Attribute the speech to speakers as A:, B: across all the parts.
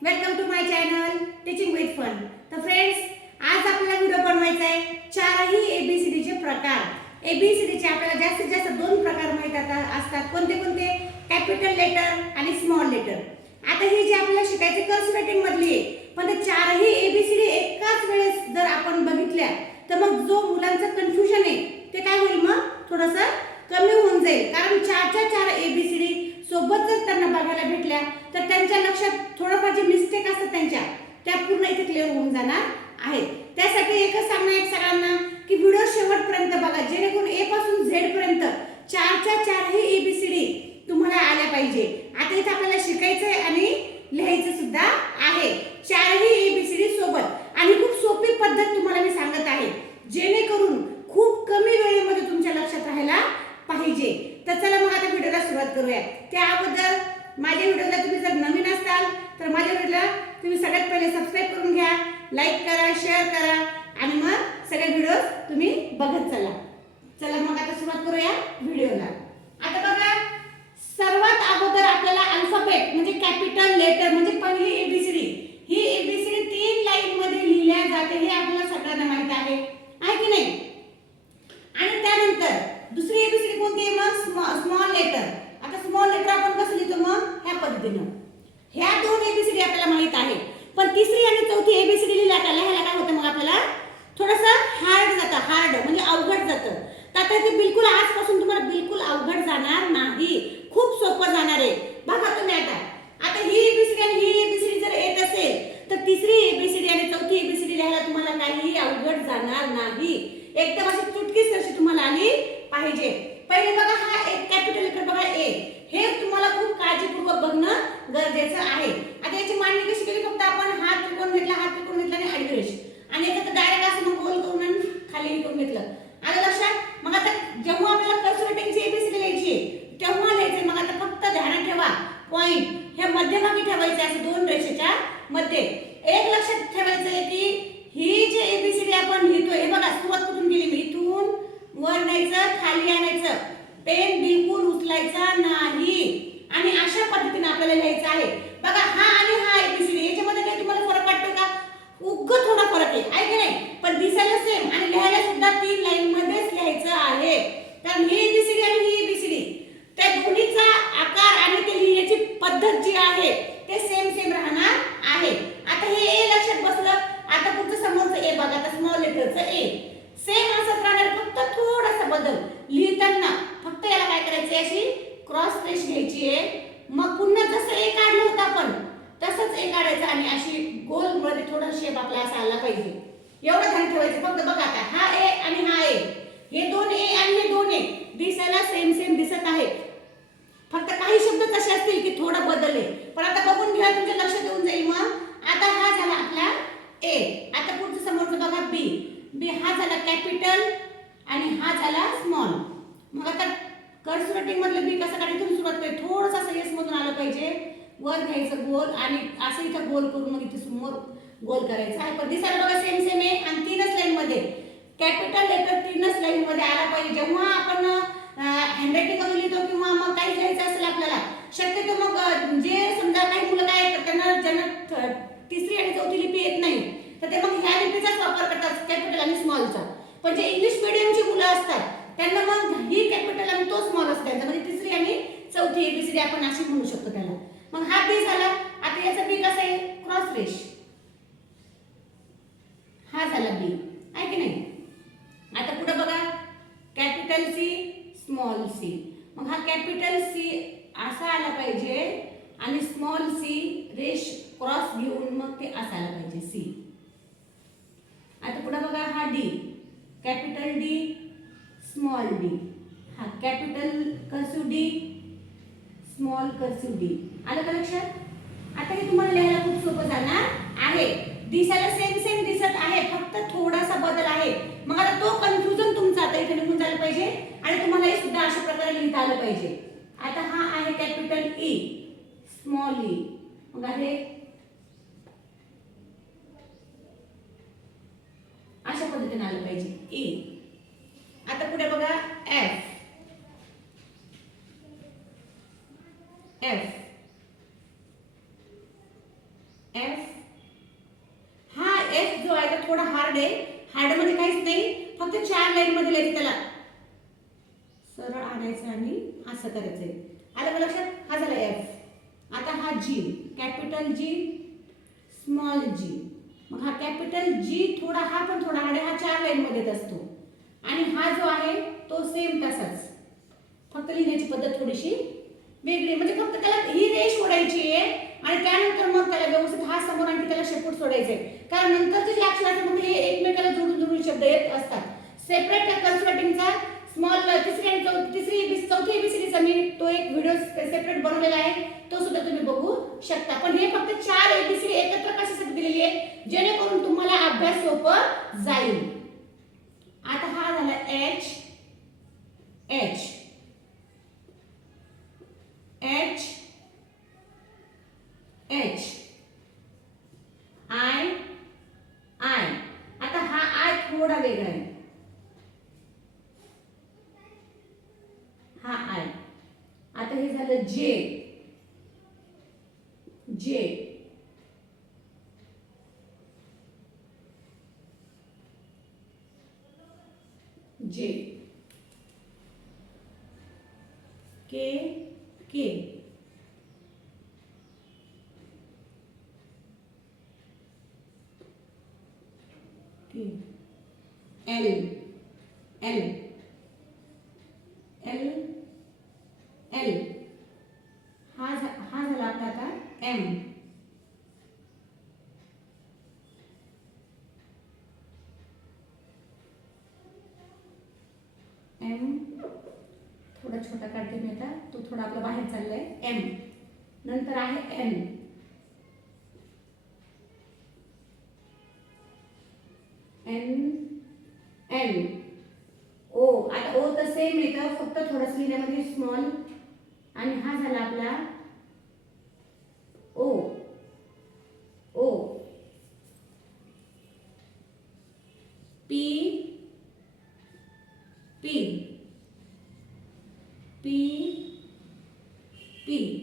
A: Welcome to my channel teaching with fun तर friends आज आपल्याला व्हिडिओ बनवायचा आहे चारही एबीसीडीचे प्रकार. एबीसीडीचे आपल्याला जास्तीत जास्त दोन प्रकार माहीत आता असतात. कोणते कोणते? कॅपिटल लेटर आणि स्मॉल लेटर आता हे जे आपल्याला शिकायचे कर्स रायटिंग मधली आहे पण ते चारही एबीसीडी एकाच वेळेस जर आपण बघितल्या तर मग जो मुलांचं कन्फ्युजन आहे ते काय होईल मग? थोडंसं कमी होऊन जाईल. कारण चारच्या चार एबीसीडी सोबत जर त्यांना बघायला भेटल्या तर त्यांच्या लक्षात थोडंफार जे मिस्टेक असतात त्यांच्या त्या पूर्ण इथे क्लिअर होऊन जाणार आहेत त्यासाठी एकच सांगणं एक सगळ्यांना की व्हिडिओ शेवटपर्यंत बघा जेणेकरून ए पासून झेड पर्यंत चारच्या चारही एबीसीडी तुम्हाला आल्या पाहिजे आता इथे आपल्याला शिकायचंय आणि लिहायचं सुद्धा आहे. चारही एबीसीडी सोबत. आणि खूप सोपी पद्धत तुम्हाला मी सांगत आहे. जेणेकरून खूप कमी वेळेमध्ये तुमच्या लक्षात राहायला पाहिजे. तर चला मग आता व्हिडिओला सुरुवात करूया त्या अगोदर माझ्या व्हिडिओला तुम्ही जर नवीन असाल तर माझ्या व्हिडिओला तुम्ही सगळ्यात पहिले सबस्क्राईब करून घ्या लाईक करा शेअर करा आणि मग सगळे व्हिडिओ तुम्ही बघत चला. चला मग आता सुरुवात करूया व्हिडिओला. आता बघा सर्वात अगोदर आपल्याला अल्फाबेट म्हणजे कॅपिटल लेटर म्हणजे पहिली एबीसीडी ही एबीसीडी तीन लाईन मध्ये लिहिल्या जाते हे आपल्याला सगळ्यांना माहीत आहे. आहे की नाही? आणि त्यानंतर दुसरी एबीसीडी कोणती आहे मग? स्मॉल लेटर आता स्मॉल लेटर आपण कसं लिहितो मग? ह्या पद्धतीनं. ह्या दोन एबीसीडी आपल्याला माहीत आहे. पण तिसरी आणि चौथी एबीसीडी लिहिल्या त्याला ह्याला काय होतं मग आपल्याला? थोडंसं हार्ड जातं हार्ड म्हणजे अवघड जातं. तर आता ते बिलकुल आजपासून तुम्हाला बिलकुल अवघड जाणार नाही. खूप सोपं जाणार आहे. बघा तुम्ही आता. आता ही एबीसीडी आणि ही एबीसीडी जर येत असेल तर तिसरी एबीसीडी आणि चौथी एबीसीडी लिहायला तुम्हाला काहीही अवघड जाणार नाही. एकदम अशी चुटकीच तशी तुम्हाला आली पाहिजे. पहिले बघा हा एक कॅपिटल लेटर बघा ए हे तुम्हाला खूप काळजीपूर्वक बघणं गरजेचं आहे. आता याची मांडणी कशी केली? फक्त आपण हात त्रिकोण घेतला हात त्रिकोण घेतला आणि आडवी रेष आणि एखादं डायरेक्ट असं मग गोल करून आणि खाली करून घेतलं. आलं लक्षात मग आता जेव्हा आपल्याला कर्स रेटिंगची एबीसीडी लिहायची केव्हा तेव्हा लिहायचे? मग आता फक्त ध्यानात ठेवा. पॉईंट हे मध्यभागी ठेवायचे असे दोन रेषेच्या मध्ये. एक लक्षात ठेवायचं आहे की ही जी एबीसीडी आपण लिहितोय हे बघा सुरुवात कुठून केली? मी इथून वर न्यायचं खाली आणायचं. पेन बिलकुल उचलायचा नाही. आणि अशा पद्धतीने आपल्याला लिहायचं आहे. बघा हा आणि हा एबीसीडी याच्यामध्ये काही तुम्हाला फरक वाटतो का? उग्ग थोडा फरक आहे आहे की नाही? पण दिसायला सेम आणि लिहायला सुद्धा तीन लाईन मध्येच लिहायचं आहे. कारण ही एबीसीडी त्या दोन्हीचा आकार आणि ते लिहिण्याची पद्धत जी आहे ते सेम सेम राहणार आहे आता हे ए लक्षात बसलं आता पुढचं समोरचं ए बघा आता स्मॉल लेटरचं ए सेम असंच राहणार फक्त थोडासा बदल लिहिताना फक्त याला काय करायचं अशी क्रॉस रेष घ्यायची आहे. मग पुन्हा जसं ए काढलं होतं आपण तसंच ए काढायचं आणि अशी गोलमध्ये थोडा शेप आपला असा आला पाहिजे. एवढं ध्यान ठेवायचं. फक्त बघा आता हा ए आणि हा ए हे दोन ए आणि हे दोन ए दिसायला सेम सेम दिसत आहेत. फक्त काही शब्द तसे असतील की थोडं बदल आहे. पण आता बघून घ्या तुमच्या लक्षात येऊन जाईल मग. आता हा झाला आपला ए आता पुढचं समोरचं बघा बी बी हा झाला कॅपिटल आणि हा झाला स्मॉल मग आता कर्स कटिंग मधलं बी कसं काढायचं सुरुवात करायची थोडंसं असं येस मधून आलं पाहिजे. वर घ्यायचं गोल आणि असं इथं गोल करून मग इथे समोर गोल करायचं आहे. पण दिसायला बघा सेम सेम आहे. आणि तीनच लाईन मध्ये कॅपिटल लेटर तीनच लाईन मध्ये आला पाहिजे. जेव्हा आपण हँडरायटिंग करून लिहितो किंवा मग काही घ्यायचं असेल आपल्याला शक्यतो मग जे समजा काही मुलं काय करतात त्यांना ज्यांना तिसरी आणि चौथी लिपी येत नाही तर ते मग ह्या लिपीचाच वापर करतात कॅपिटल आणि स्मॉलचा पण जे इंग्लिश मिडियमची मुलं असतात त्यांना मग ही कॅपिटल आणि तो स्मॉल असतो त्यांचा. म्हणजे तिसरी आणि चौथी एबीसीडी आपण अशी म्हणू शकतो त्याला. मग हा बी झाला. आता याचा बी कसा आहे? क्रॉस रेश हा झाला बी आहे की नाही? आता पुढे बघा. कॅपिटल सी स्मॉल सी मग हा कॅपिटल सी असा आला पाहिजे आणि स्मॉल सी रेश क्रॉस घेऊन मग ते असा आला पाहिजे. सी आता पुढे बघा हा D capital D small D. हा capital cursive D small cursive D. आलं का लक्षात? आता हे तुम्हाला लिहायला खूप सोपं जाणार आहे. दिसायला सेम सेम दिसत आहे फक्त थोडासा बदल आहे. मग आता तो कन्फ्युजन तुमचा आता इथे निघून झाला पाहिजे आणि तुम्हाला हे सुद्धा अशा प्रकारे लिहिता आलं पाहिजे. आता हा आहे कॅपिटल ई स्मॉल ई मग आहे? अशा पद्धतीने आलं पाहिजे. ई आता पुढे बघा एफ एफ थोडा हार्ड आहे हार्डमध्ये काहीच नाही फक्त चार लाईन मध्ये लिहायचं त्याला सरळ आणायचं आणि असं करायचंय. आलं का लक्षात? हा झाला एफ आता हा जी कॅपिटल जी स्मॉल जी मग हा कॅपिटल जी थोडा हा पण थोडा आणि हा चार लाईनमध्ये येत असतो. आणि हा जो आहे तो सेम तसाच. फक्त लिहिण्याची पद्धत थोडीशी वेगळी. आहे. म्हणजे फक्त त्याला ही रेष ओढायची आहे आणि त्यानंतर मग त्याला व्यवस्थित हा समोर आणखी त्याला शेपूट सोडायचे कारण नंतरचे जे अक्षर असतात मग हे एकमेकाला जोडून जोडून शब्द येत असतात. सेपरेट कन्सर्टिंगचा स्मॉल uh, तिसरी आणि चौ- तिसरी चौथी एबीसीडीचा मी तो एक व्हिडिओ सेपरेट बनवलेला आहे. तो सुद्धा तुम्ही बघू शकता. पण हे फक्त चार एबीसीडी एकत्र कशासाठी दिलेली आहे? जेणेकरून तुम्हाला अभ्यास सोपं जाईल. आता हा झाला H H H I I आता हा आय थोडा वेगळा आहे हा आय आता हे झालं J J J K K K L L L L हा झा- हा झाला आपला आता एम एम थोडा छोटा तो थोडा आपला बाहेर चाललाय. एम नंतर आहे एन एन एन ओ आता ओ तर सेम येतं फक्त थोडंसं लिहिण्यामध्ये स्मॉल आणि हा झाला आपला O O P P P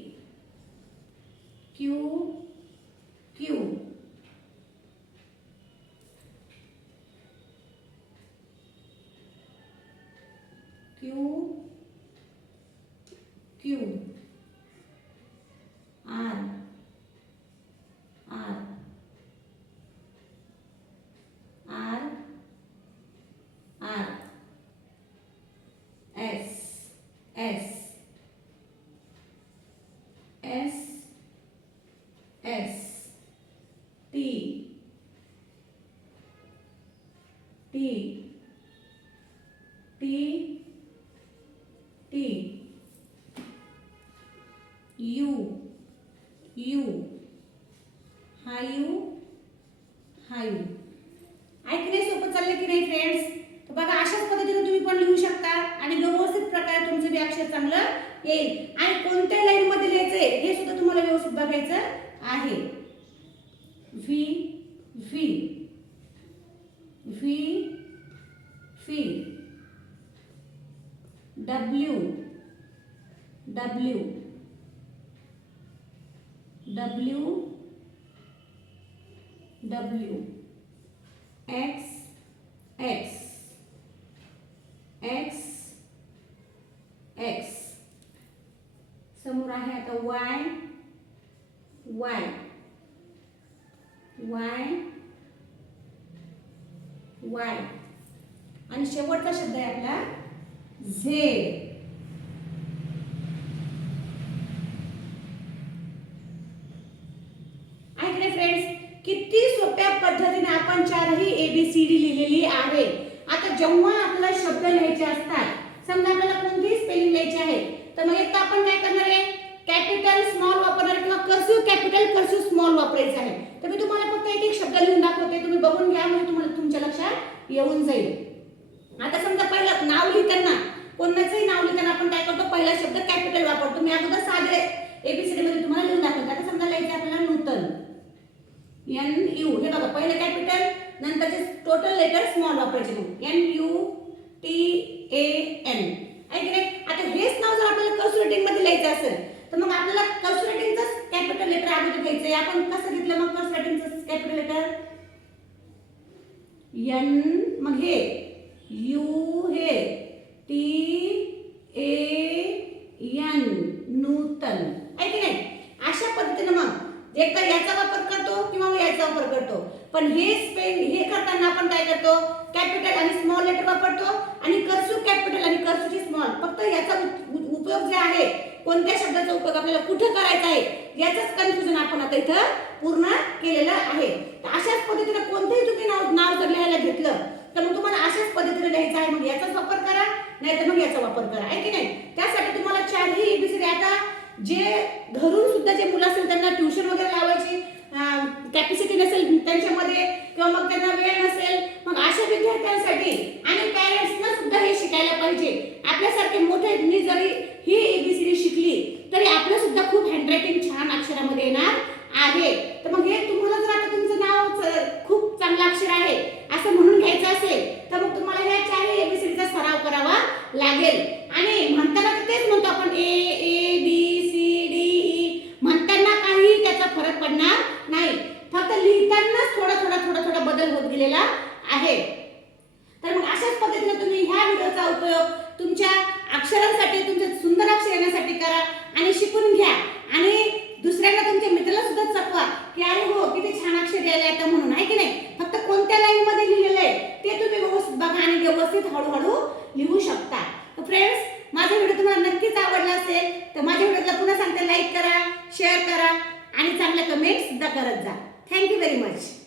A: T. T. T. U. U. हा यू हा यू ऐकणे सोपं चाललं की नाही फ्रेंड्स तर बघा अशाच पद्धतीने तुम्ही पण लिहू शकता आणि व्यवस्थित प्रकारे तुमचं बी अक्षर चांगलं येईल. आणि कोणत्या लाईन मध्ये लिहायचंय हे सुद्धा तुम्हाला व्यवस्थित बघायचं आहे. व्ही. व्ही. व्ही. फिर W. W. W. W. X. X. X. X. समुराह है तो Y. Y. Y. Y. शेवटचा शब्द आहे आपला? झेड ऐकले फ्रेंड्स किती सोप्या पद्धतीने आपण चारही एबीसीडी लिहिलेली आहे. आता जेव्हा आपल्याला शब्द लिहायचे असतात समजा आपल्याला कोणतीही स्पेलिंग लिहायची आहे तर मग एक तर आपण काय करणार आहे? कॅपिटल स्मॉल वापरणार किंवा कर्सिव्ह कॅपिटल कर्सिव्ह स्मॉल वापरायचं आहे. तर मी तुम्हाला फक्त एक एक शब्द लिहून दाखवते. तुम्ही बघून घ्या म्हणजे तुम्हाला तुमच्या लक्षात येऊन जाईल. आता समजा पहिलं नाव लिहिताना कोणाचंही नाव लिहिताना आपण काय करतो? पहिला शब्द कॅपिटल वापरतो. मी अगोदर साधे एबीसीडी मध्ये तुम्हाला लिहून दाखवतो. आता समजा लिहायचं आपल्याला नूतन. एन यू हे बघा पहिलं कॅपिटल नंतरचे टोटल लेटर स्मॉल वापरायचे N U T A N आहे की नाही? आता हेच नाव जर आपल्याला कन्सुलेटिंगमध्ये लिहायचं असेल तर मग आपल्याला कन्सुलेटिंगच रेटिंगचं कॅपिटल लेटर अगोदर घ्यायचंय. आपण कसं घेतलं मग कर्सू रेटिंगचं कॅपिटल लेटर एन मग हे. यू हे टी ए एन नूतन. आहे की नाही? अशा पद्धतीने मग एक तर याचा वापर करतो किंवा मग याचा वापर करतो. पण हे स्पेन हे करताना आपण काय करतो? कॅपिटल आणि स्मॉल लेटर वापरतो आणि कर्सू कॅपिटल आणि कर्सूची स्मॉल फक्त याचा उपयोग जे आहे कोणत्या शब्दाचा उपयोग आपल्याला कुठं करायचा आहे याचंच कन्फ्युजन आपण आता इथं पूर्ण केलेलं आहे. तर अशाच पद्धतीने कोणतेही तुम्ही नाव नाव जर लिहायला घेतलं तर मग तुम्हाला अशाच पद्धतीने लिहायचं आहे. मग याचाच वापर करा नाही तर मग याचा वापर करा. आहे की नाही? त्यासाठी तुम्हाला चारही एबीसीडी आता जे घरून सुद्धा जे मुलं असेल त्यांना ट्युशन वगैरे लावायची कॅपॅसिटी नसेल त्यांच्यामध्ये किंवा मग त्यांना वेळ नसेल मग अशा विद्यार्थ्यांसाठी आणि पॅरेंट्सना सुद्धा हे शिकायला पाहिजे. आपल्यासारखे मोठे मी जरी ही एबीसीडी शिकली तरी आपलं सुद्धा खूप हँडरायटिंग छान अक्षरामध्ये येणार आहे. तर मग हे तुम्हाला जर आता तुमचं नाव खूप चांगलं अक्षर आहे असं म्हणून घ्यायचं असेल तर मग तुम्हाला ह्या चारही एबीसीडीचा सराव करावा लागेल आणि म्हणताना तर तेच म्हणतो आपण A A B C D E म्हणताना काही त्याचा फरक पडणार नाही फक्त लिहितानाच थोडा थोडा थोडा थोडा बदल होत गेलेला आहे तर मग अशाच पद्धतीने तुम्ही ह्या व्हिडिओचा उपयोग तुमच्या अक्षरांसाठी तुमच्या सुंदर अक्षर येण्यासाठी करा आणि शिकून घ्या.